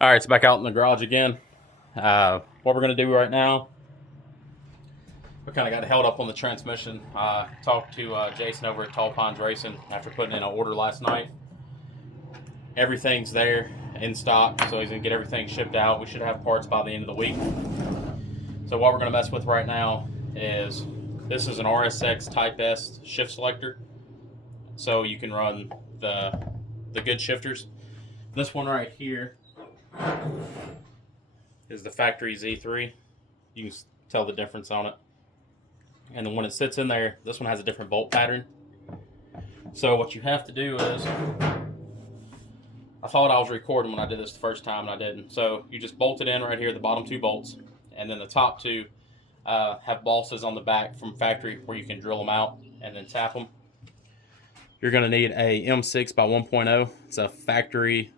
All right, it's back out in the garage again. What we're going to do right now, we kind of got held up on the transmission. Talked to Jason over at Tall Pines Racing after putting in an order last night. Everything's there in stock, so he's going to get everything shipped out. We should have parts by the end of the week. So what we're going to mess with right now is, this is an RSX Type S shift selector. So you can run the good shifters. This one right here is the factory Z3. You can tell the difference on it. And then when it sits in there, this one has a different bolt pattern. So what you have to do is, I thought I was recording when I did this the first time and I didn't. So you just bolt it in right here, the bottom two bolts, and then the top two have bosses on the back from factory where you can drill them out and then tap them. You're going to need a M6 by 1.0. It's a factory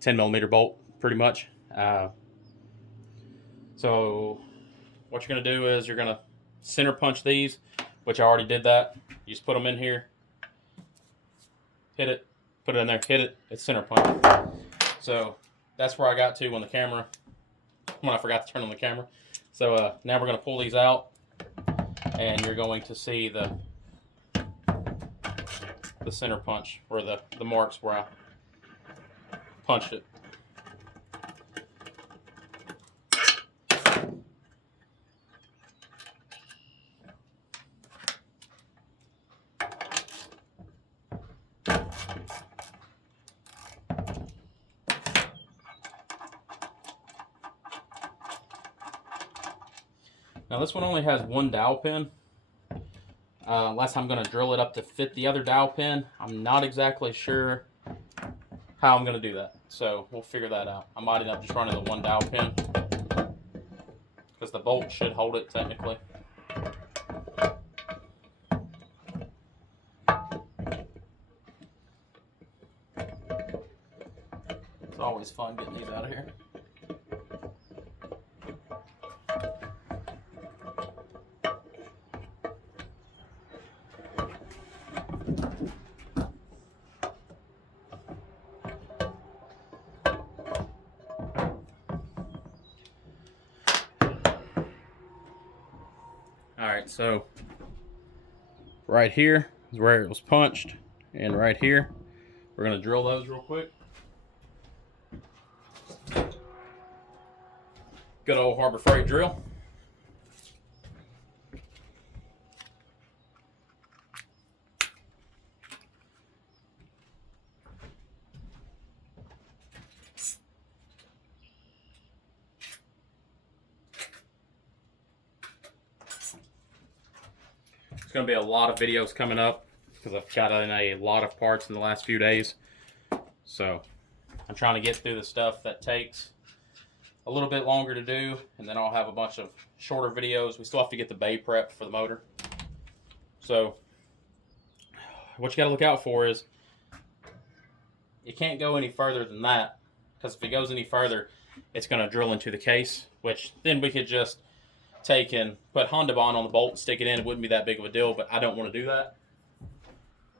10 millimeter bolt, pretty much. So what you're going to do is you're going to center punch these, which I already did that. You just put them in here, hit it, put it in there, hit it, it's center punch. So that's where I got to when I forgot to turn on the camera. So now we're going to pull these out, and you're going to see the center punch, or the marks where I punched it. Now this one only has one dowel pin. Unless I'm going to drill it up to fit the other dowel pin. I'm not exactly sure how I'm going to do that. So we'll figure that out. I might end up just running the one dowel pin, because the bolt should hold it technically. It's always fun getting these out of here. Alright, so right here is where it was punched, and right here, we're going to drill those real quick. Good old Harbor Freight drill. There's going to be a lot of videos coming up because I've got in a lot of parts in the last few days. So I'm trying to get through the stuff that takes a little bit longer to do, and then I'll have a bunch of shorter videos. We still have to get the bay prep for the motor. So what you got to look out for is, it can't go any further than that, because if it goes any further, it's going to drill into the case, which then we could just take and put Honda Bond on the bolt and stick it in. It wouldn't be that big of a deal, but I don't want to do that.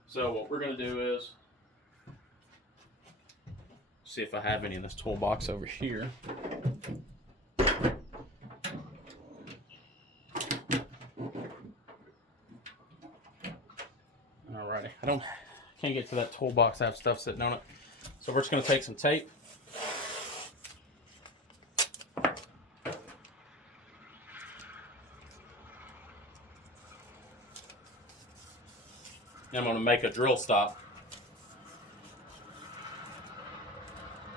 So what we're going to do is, see if I have any in this toolbox over here. Alrighty, can't get to that toolbox. I have stuff sitting on it. So we're just going to take some tape. And I'm going to make a drill stop.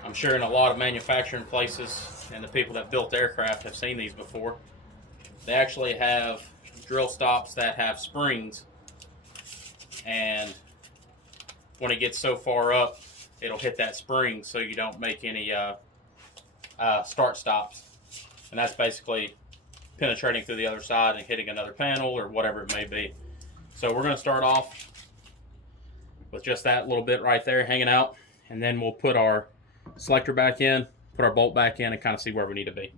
I'm sure in a lot of manufacturing places, and the people that built aircraft have seen these before. They actually have drill stops that have springs, and when it gets so far up, it'll hit that spring so you don't make any start stops. And that's basically penetrating through the other side and hitting another panel or whatever it may be. So we're going to start off with just that little bit right there hanging out, and then we'll put our selector back in, put our bolt back in, and kind of see where we need to be.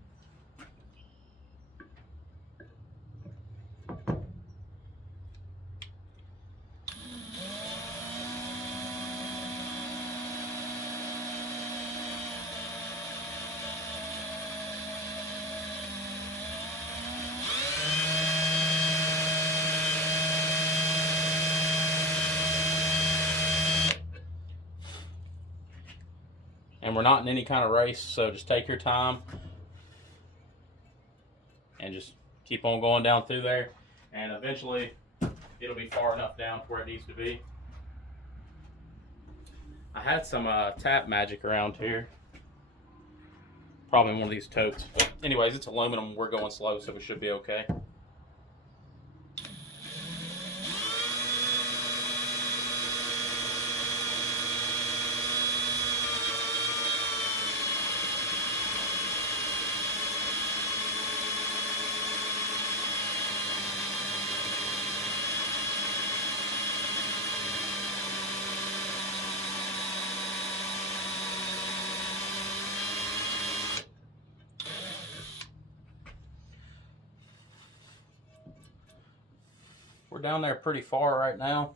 And we're not in any kind of race, so just take your time and just keep on going down through there, and eventually it'll be far enough down to where it needs to be. I had some tap magic around here. Probably in one of these totes. Anyways, it's aluminum. We're going slow, so we should be okay. We're down there pretty far right now.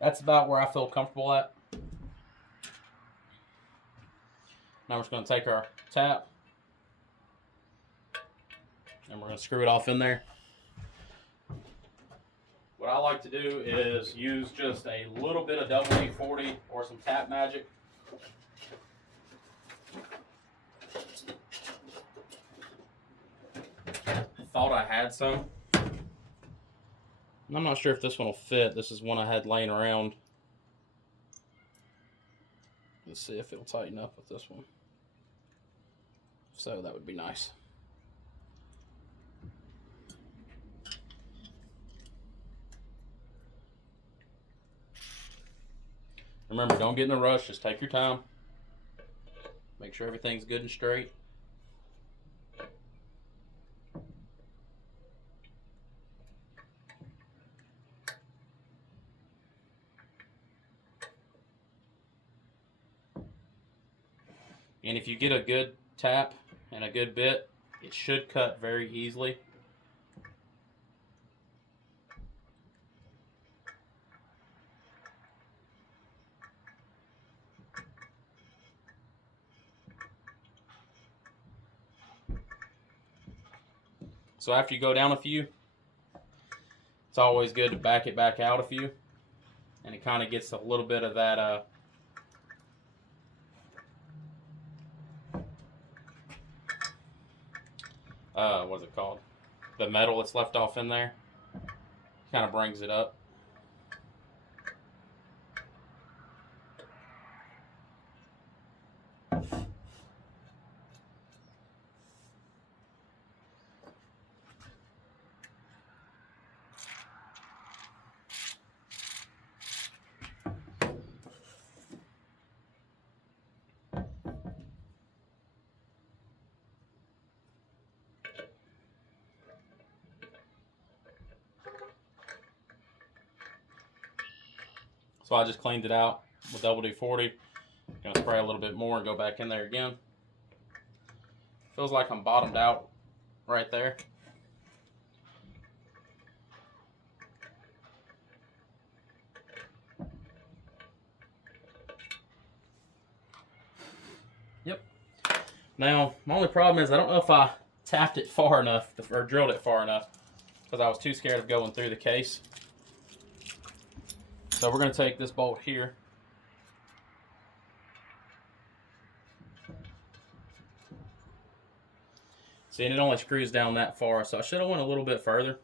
That's about where I feel comfortable at. Now we're just going to take our tap and we're going to screw it off in there. What I like to do is use just a little bit of WD-40 or some tap magic. Thought I had some. I'm not sure if this one will fit. This is one I had laying around. Let's see if it'll tighten up with this one. So that would be nice. Remember, don't get in a rush. Just take your time. Make sure everything's good and straight. And if you get a good tap and a good bit, it should cut very easily. So after you go down a few, it's always good to back it back out a few. And it kind of gets a little bit of that what's it called? The metal that's left off in there. Kind of brings it up. So I just cleaned it out with WD-40. Gonna spray a little bit more and go back in there again. Feels like I'm bottomed out right there. Yep. Now, my only problem is I don't know if I tapped it far enough or drilled it far enough because I was too scared of going through the case. So we're going to take this bolt here. See, and it only screws down that far, so I should have went a little bit further.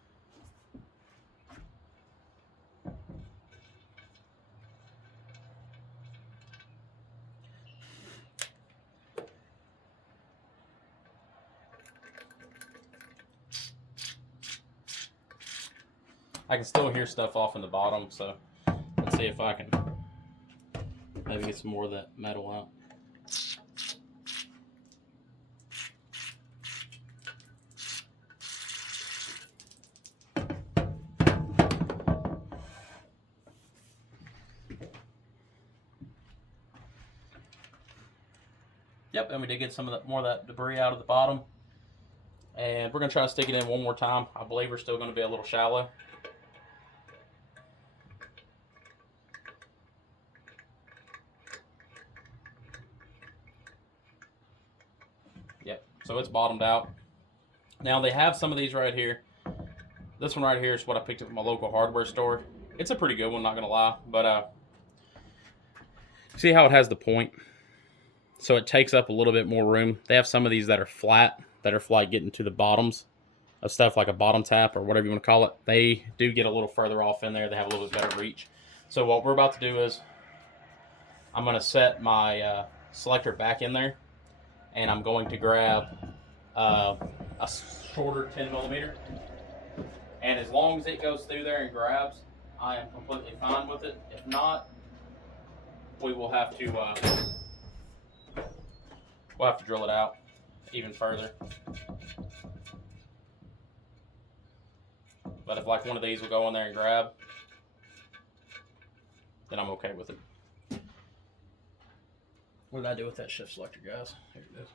I can still hear stuff off in the bottom, so let's see if I can maybe get some more of that metal out. Yep, and we did get some of that, more of that debris out of the bottom. And we're going to try to stick it in one more time. I believe we're still going to be a little shallow. Yep, so it's bottomed out. Now they have some of these right here. This one right here is what I picked up at my local hardware store. It's a pretty good one, not going to lie. But see how it has the point? So it takes up a little bit more room. They have some of these that are flat, that are like getting to the bottoms of stuff, like a bottom tap or whatever you want to call it. They do get a little further off in there. They have a little bit better reach. So what we're about to do is I'm going to set my selector back in there, and I'm going to grab a shorter 10 millimeter. And as long as it goes through there and grabs, I am completely fine with it. If not, we will have to drill it out even further. But if like one of these will go in there and grab, then I'm okay with it. What did I do with that shift selector, guys? Here it is.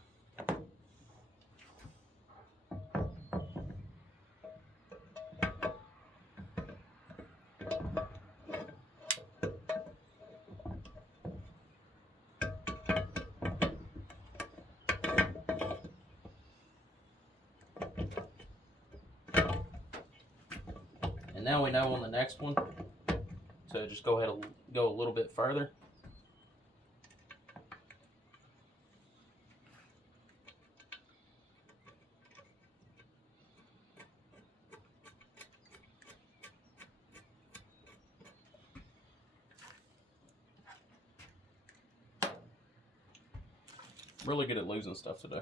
And now we know on the next one to just go ahead and go a little bit further. Really good at losing stuff today.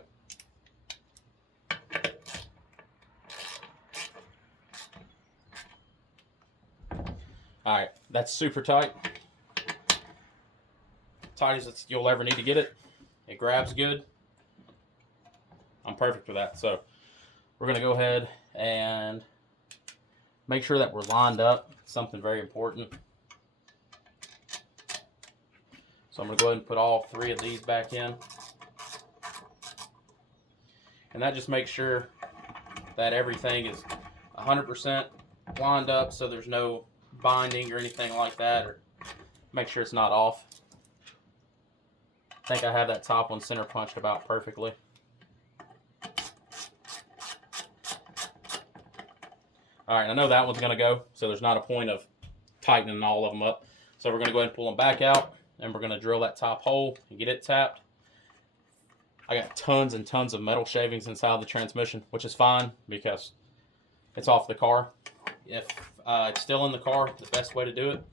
All right, that's super tight. Tight as you'll ever need to get it. It grabs good. I'm perfect for that. So we're gonna go ahead and make sure that we're lined up. Something very important. So I'm gonna go ahead and put all 3 of these back in. And that just makes sure that everything is 100% lined up, so there's no binding or anything like that, or make sure it's not off. I think I have that top one center punched about perfectly. All right, I know that one's gonna go, so there's not a point of tightening all of them up. So we're gonna go ahead and pull them back out, and we're gonna drill that top hole and get it tapped. I got tons and tons of metal shavings inside the transmission, which is fine because it's off the car. If it's still in the car, the best way to do it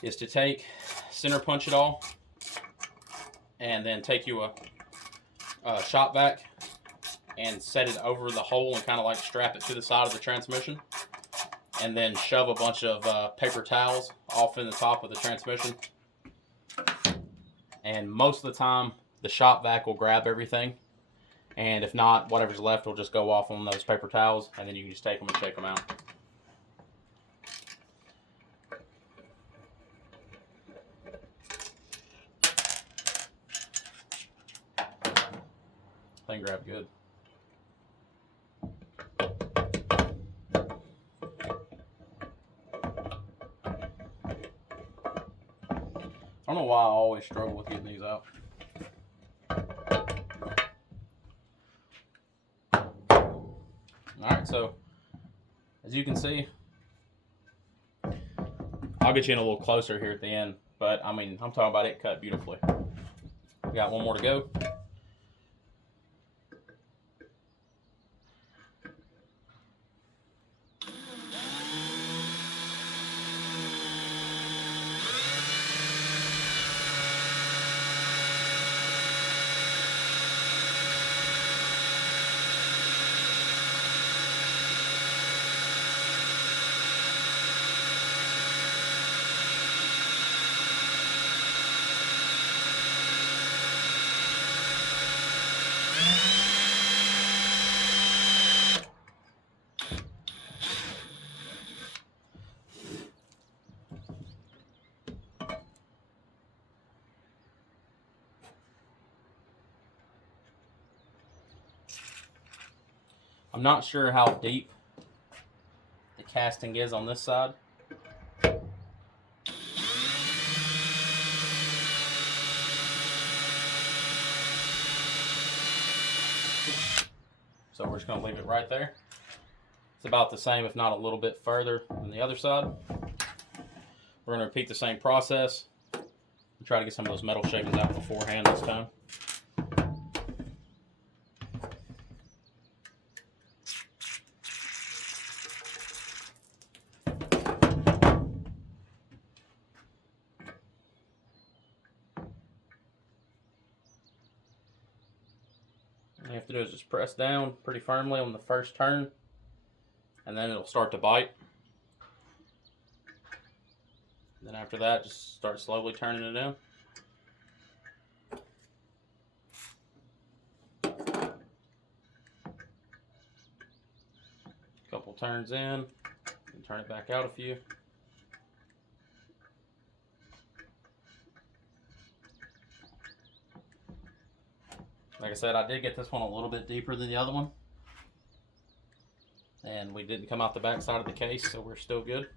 is to center punch it all, and then take you a shop vac and set it over the hole and kind of like strap it to the side of the transmission, and then shove a bunch of paper towels off in the top of the transmission. And most of the time, the shop vac will grab everything, and if not, whatever's left will just go off on those paper towels, and then you can just take them and shake them out. Thing grabbed good. I don't know why I always struggle with getting these out. Alright, so as you can see, I'll get you in a little closer here at the end, but I mean, I'm talking about it cut beautifully. We got one more to go. I'm not sure how deep the casting is on this side. So we're just going to leave it right there. It's about the same, if not a little bit further than the other side. We're going to repeat the same process and try to get some of those metal shavings out beforehand this time. All you have to do is just press down pretty firmly on the first turn, and then it'll start to bite. Then after that, just start slowly turning it in. Couple turns in, and turn it back out a few. Like I said, I did get this one a little bit deeper than the other one. And we didn't come out the back side of the case, so we're still good.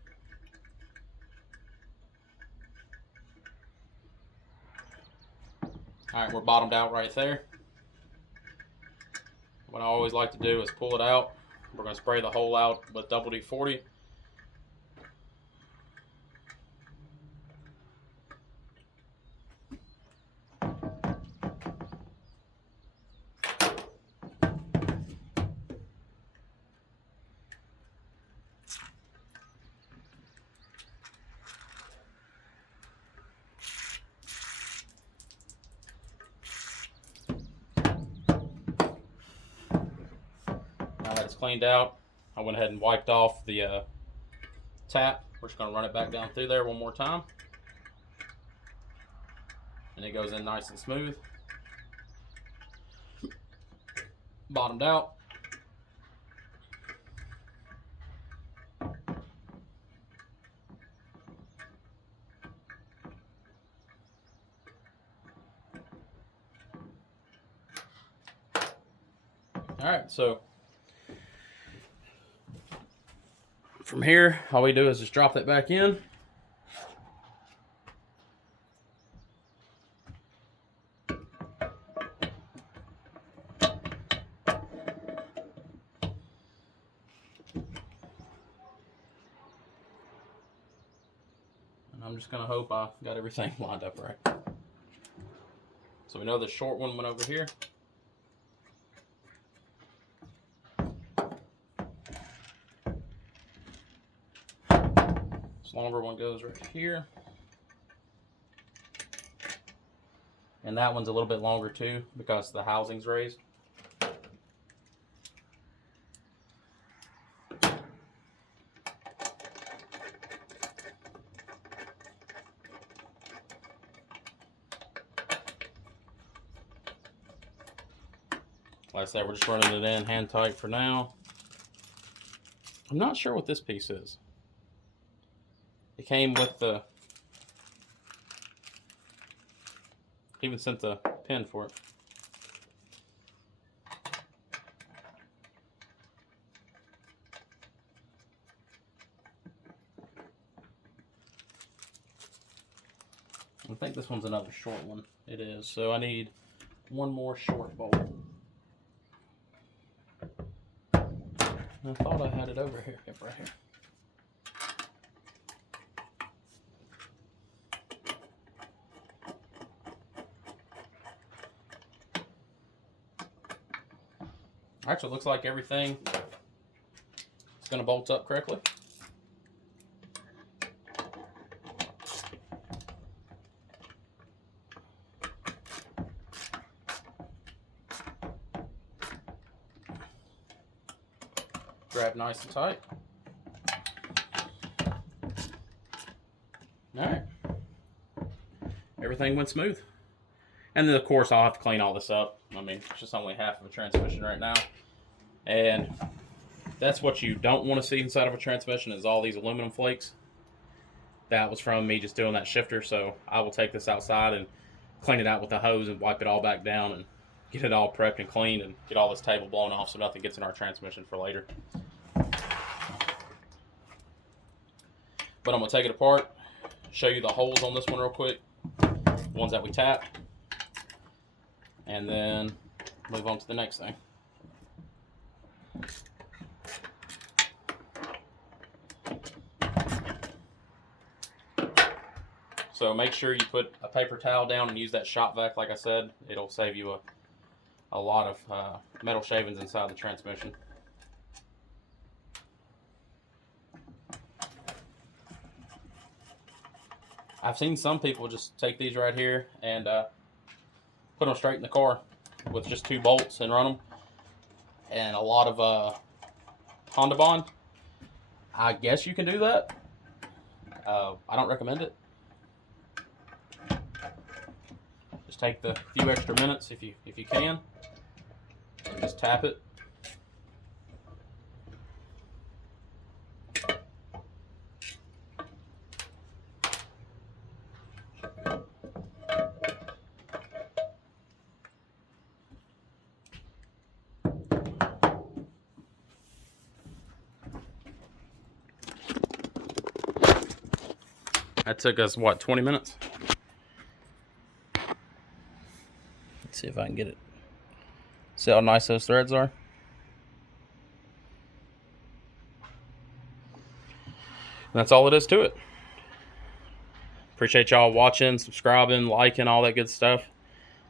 Alright, we're bottomed out right there. What I always like to do is pull it out. We're going to spray the hole out with WD-40. Now that it's cleaned out, I went ahead and wiped off the tap. We're just going to run it back down through there one more time. And it goes in nice and smooth. Bottomed out. Alright, so from here, all we do is just drop that back in. And I'm just going to hope I got everything lined up right. So we know the short one went over here. This longer one goes right here. And that one's a little bit longer too because the housing's raised. Like I said, we're just running it in hand tight for now. I'm not sure what this piece is. It came with the, even sent the pin for it. I think this one's another short one. It is. So I need one more short bolt. I thought I had it over here. Yep, right here. Actually, it looks like everything is going to bolt up correctly. Grab nice and tight. Alright. Everything went smooth. And then, of course, I'll have to clean all this up. I mean, it's just only half of a transmission right now. And that's what you don't want to see inside of a transmission is all these aluminum flakes. That was from me just doing that shifter. So I will take this outside and clean it out with a hose and wipe it all back down and get it all prepped and cleaned and get all this table blown off so nothing gets in our transmission for later. But I'm going to take it apart, show you the holes on this one real quick, the ones that we tapped, and then move on to the next thing. So make sure you put a paper towel down and use that shop vac like I said. It'll save you a lot of metal shavings inside the transmission. I've seen some people just take these right here and put them straight in the car with just 2 bolts and run them. And a lot of Honda Bond. I guess you can do that. I don't recommend it. Just take the few extra minutes if you can, and just tap it. That took us, what, 20 minutes? Let's see if I can get it. See how nice those threads are? And that's all it is to it. Appreciate y'all watching, subscribing, liking, all that good stuff.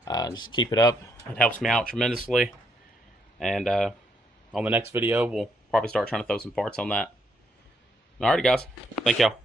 Just keep it up. It helps me out tremendously. And on the next video, we'll probably start trying to throw some parts on that. Alrighty, guys. Thank y'all.